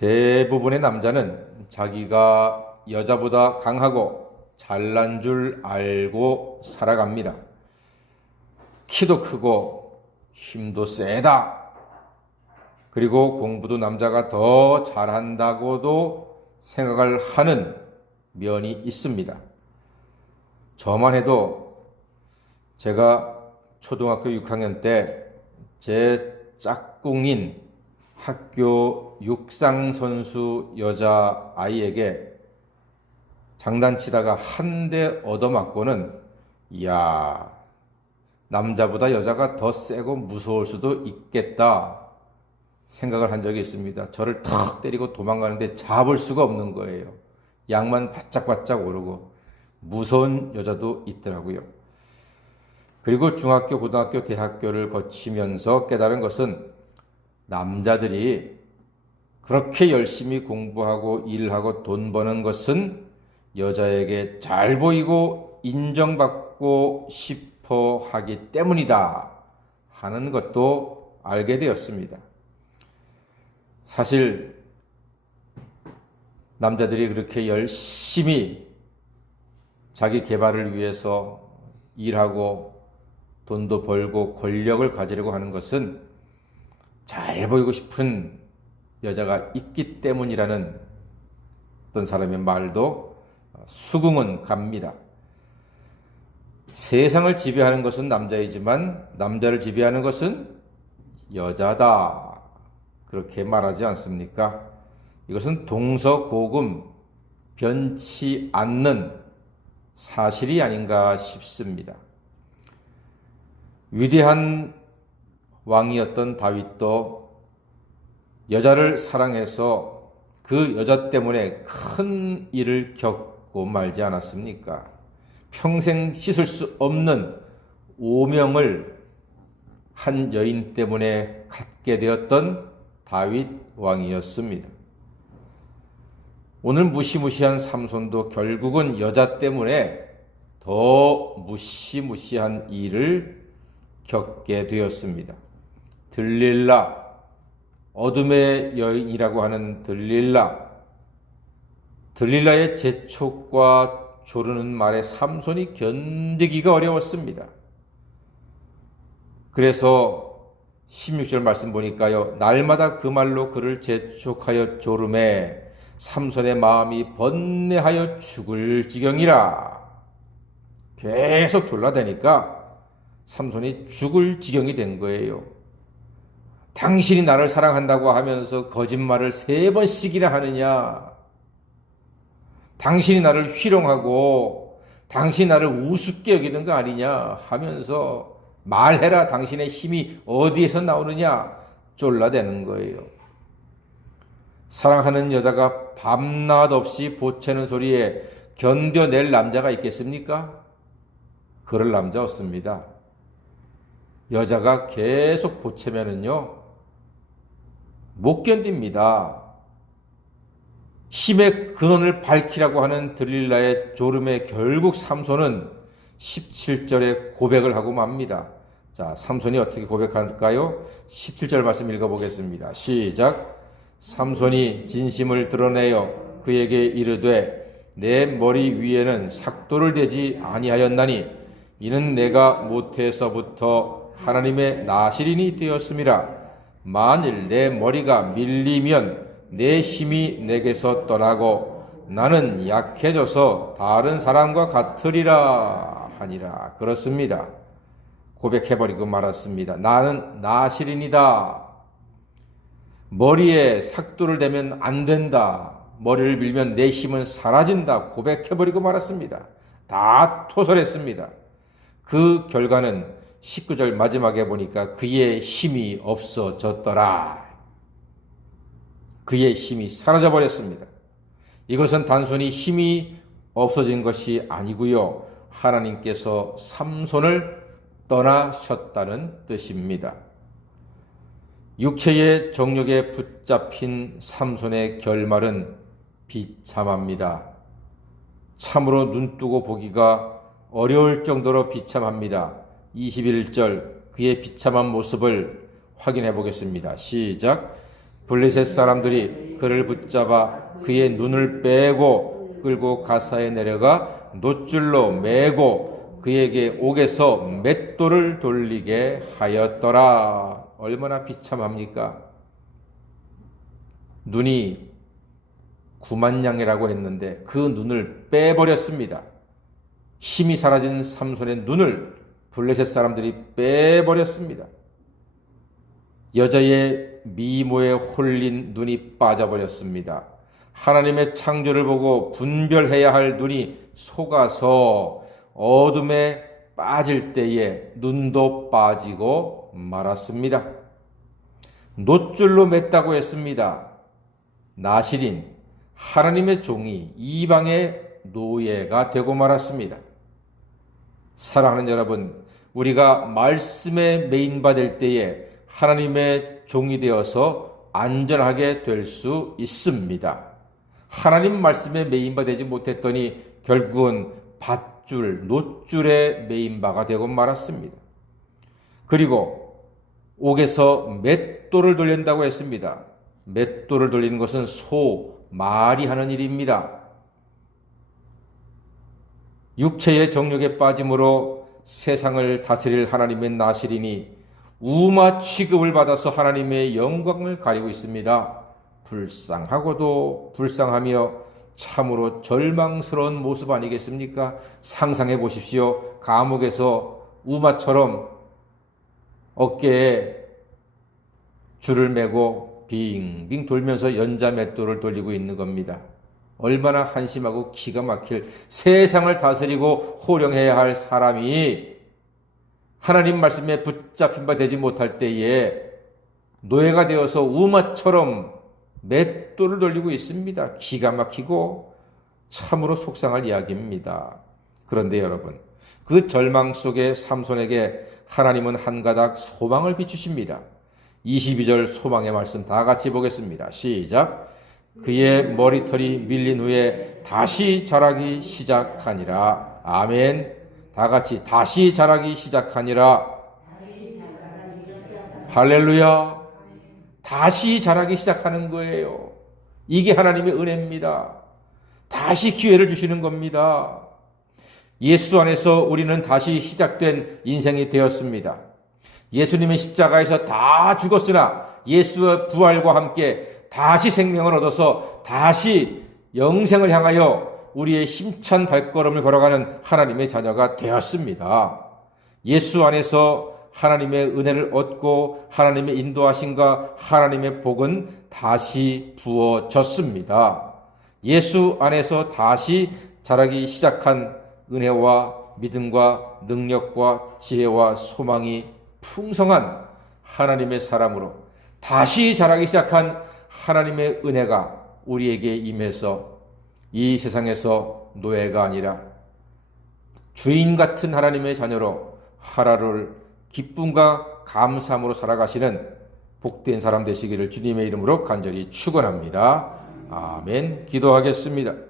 대부분의 남자는 자기가 여자보다 강하고 잘난 줄 알고 살아갑니다. 키도 크고 힘도 세다. 그리고 공부도 남자가 더 잘한다고도 생각을 하는 면이 있습니다. 저만 해도 제가 초등학교 6학년 때 제 짝꿍인 학교 육상 선수 여자 아이에게 장난치다가 한 대 얻어맞고는 이야, 남자보다 여자가 더 세고 무서울 수도 있겠다 생각을 한 적이 있습니다. 저를 탁 때리고 도망가는데 잡을 수가 없는 거예요. 양만 바짝바짝 오르고 무서운 여자도 있더라고요. 그리고 중학교, 고등학교, 대학교를 거치면서 깨달은 것은 남자들이 그렇게 열심히 공부하고 일하고 돈 버는 것은 여자에게 잘 보이고 인정받고 싶어 하기 때문이다 하는 것도 알게 되었습니다. 사실 남자들이 그렇게 열심히 자기 개발을 위해서 일하고 돈도 벌고 권력을 가지려고 하는 것은 잘 보이고 싶은 여자가 있기 때문이라는 어떤 사람의 말도 수긍은 갑니다. 세상을 지배하는 것은 남자이지만 남자를 지배하는 것은 여자다. 그렇게 말하지 않습니까? 이것은 동서고금 변치 않는 사실이 아닌가 싶습니다. 위대한 왕이었던 다윗도 여자를 사랑해서 그 여자 때문에 큰 일을 겪고 말지 않았습니까? 평생 씻을 수 없는 오명을 한 여인 때문에 갖게 되었던 다윗 왕이었습니다. 오늘 무시무시한 삼손도 결국은 여자 때문에 더 무시무시한 일을 겪게 되었습니다. 들릴라, 어둠의 여인이라고 하는 들릴라의 재촉과 조르는 말에 삼손이 견디기가 어려웠습니다. 그래서 16절 말씀 보니까요, 날마다 그 말로 그를 재촉하여 조르매 삼손의 마음이 번뇌하여 죽을 지경이라. 계속 졸라대니까 삼손이 죽을 지경이 된 거예요. 당신이 나를 사랑한다고 하면서 거짓말을 3번씩이나 하느냐? 당신이 나를 희롱하고 당신이 나를 우습게 여기는 거 아니냐 하면서 말해라, 당신의 힘이 어디에서 나오느냐? 졸라대는 거예요. 사랑하는 여자가 밤낮 없이 보채는 소리에 견뎌낼 남자가 있겠습니까? 그럴 남자 없습니다. 여자가 계속 보채면은요, 못 견딥니다. 힘의 근원을 밝히라고 하는 들릴라의 조름에 결국 삼손은 17절에 고백을 하고 맙니다. 자, 삼손이 어떻게 고백할까요? 17절 말씀 읽어보겠습니다. 시작. 삼손이 진심을 드러내어 그에게 이르되 내 머리 위에는 삭도를 대지 아니하였나니 이는 내가 모태에서부터 하나님의 나시린이 되었음이라. 만일 내 머리가 밀리면 내 힘이 내게서 떠나고 나는 약해져서 다른 사람과 같으리라 하니라. 그렇습니다. 고백해버리고 말았습니다. 나는 나시린이다. 머리에 삭도를 대면 안 된다. 머리를 밀면 내 힘은 사라진다. 고백해버리고 말았습니다. 다 토설했습니다. 그 결과는 19절 마지막에 보니까 그의 힘이 없어졌더라. 그의 힘이 사라져버렸습니다. 이것은 단순히 힘이 없어진 것이 아니고요, 하나님께서 삼손을 떠나셨다는 뜻입니다. 육체의 정욕에 붙잡힌 삼손의 결말은 비참합니다. 참으로 눈뜨고 보기가 어려울 정도로 비참합니다. 21절 그의 비참한 모습을 확인해 보겠습니다. 시작. 블레셋 사람들이 그를 붙잡아 그의 눈을 빼고 끌고 가사에 내려가 놋줄로 매고 그에게 옥에서 맷돌을 돌리게 하였더라. 얼마나 비참합니까? 눈이 9만 양이라고 했는데 그 눈을 빼버렸습니다. 힘이 사라진 삼손의 눈을 블레셋 사람들이 빼버렸습니다. 여자의 미모에 홀린 눈이 빠져버렸습니다. 하나님의 창조를 보고 분별해야 할 눈이 속아서 어둠에 빠질 때에 눈도 빠지고 말았습니다. 놋줄로 맸다고 했습니다. 나실인 하나님의 종이 이방의 노예가 되고 말았습니다. 사랑하는 여러분, 우리가 말씀에 매인받을 때에 하나님의 종이 되어서 안전하게 될 수 있습니다. 하나님 말씀에 매인받지 못했더니 결국은 밧줄, 놋줄에 매인바가 되고 말았습니다. 그리고 옥에서 맷돌을 돌린다고 했습니다. 맷돌을 돌리는 것은 말이 하는 일입니다. 육체의 정욕에 빠짐으로 세상을 다스릴 하나님의 나실인이 우마 취급을 받아서 하나님의 영광을 가리고 있습니다. 불쌍하고도 불쌍하며 참으로 절망스러운 모습 아니겠습니까? 상상해 보십시오. 감옥에서 우마처럼 어깨에 줄을 매고 빙빙 돌면서 연자맷돌을 돌리고 있는 겁니다. 얼마나 한심하고 기가 막힐, 세상을 다스리고 호령해야 할 사람이 하나님 말씀에 붙잡힌 바 되지 못할 때에 노예가 되어서 우마처럼 맷돌을 돌리고 있습니다. 기가 막히고 참으로 속상할 이야기입니다. 그런데 여러분, 그 절망 속에 삼손에게 하나님은 한 가닥 소망을 비추십니다. 22절 소망의 말씀 다 같이 보겠습니다. 시작. 그의 머리털이 밀린 후에 다시 자라기 시작하니라. 아멘. 다 같이 다시 자라기 시작하니라. 할렐루야. 다시 자라기 시작하는 거예요. 이게 하나님의 은혜입니다. 다시 기회를 주시는 겁니다. 예수 안에서 우리는 다시 시작된 인생이 되었습니다. 예수님의 십자가에서 다 죽었으나 예수의 부활과 함께 다시 생명을 얻어서 다시 영생을 향하여 우리의 힘찬 발걸음을 걸어가는 하나님의 자녀가 되었습니다. 예수 안에서 하나님의 은혜를 얻고 하나님의 인도하심과 하나님의 복은 다시 부어졌습니다. 예수 안에서 다시 자라기 시작한 은혜와 믿음과 능력과 지혜와 소망이 풍성한 하나님의 사람으로 다시 자라기 시작한 하나님의 은혜가 우리에게 임해서 이 세상에서 노예가 아니라 주인 같은 하나님의 자녀로 하루를 기쁨과 감사함으로 살아가시는 복된 사람 되시기를 주님의 이름으로 간절히 축원합니다. 아멘. 기도하겠습니다.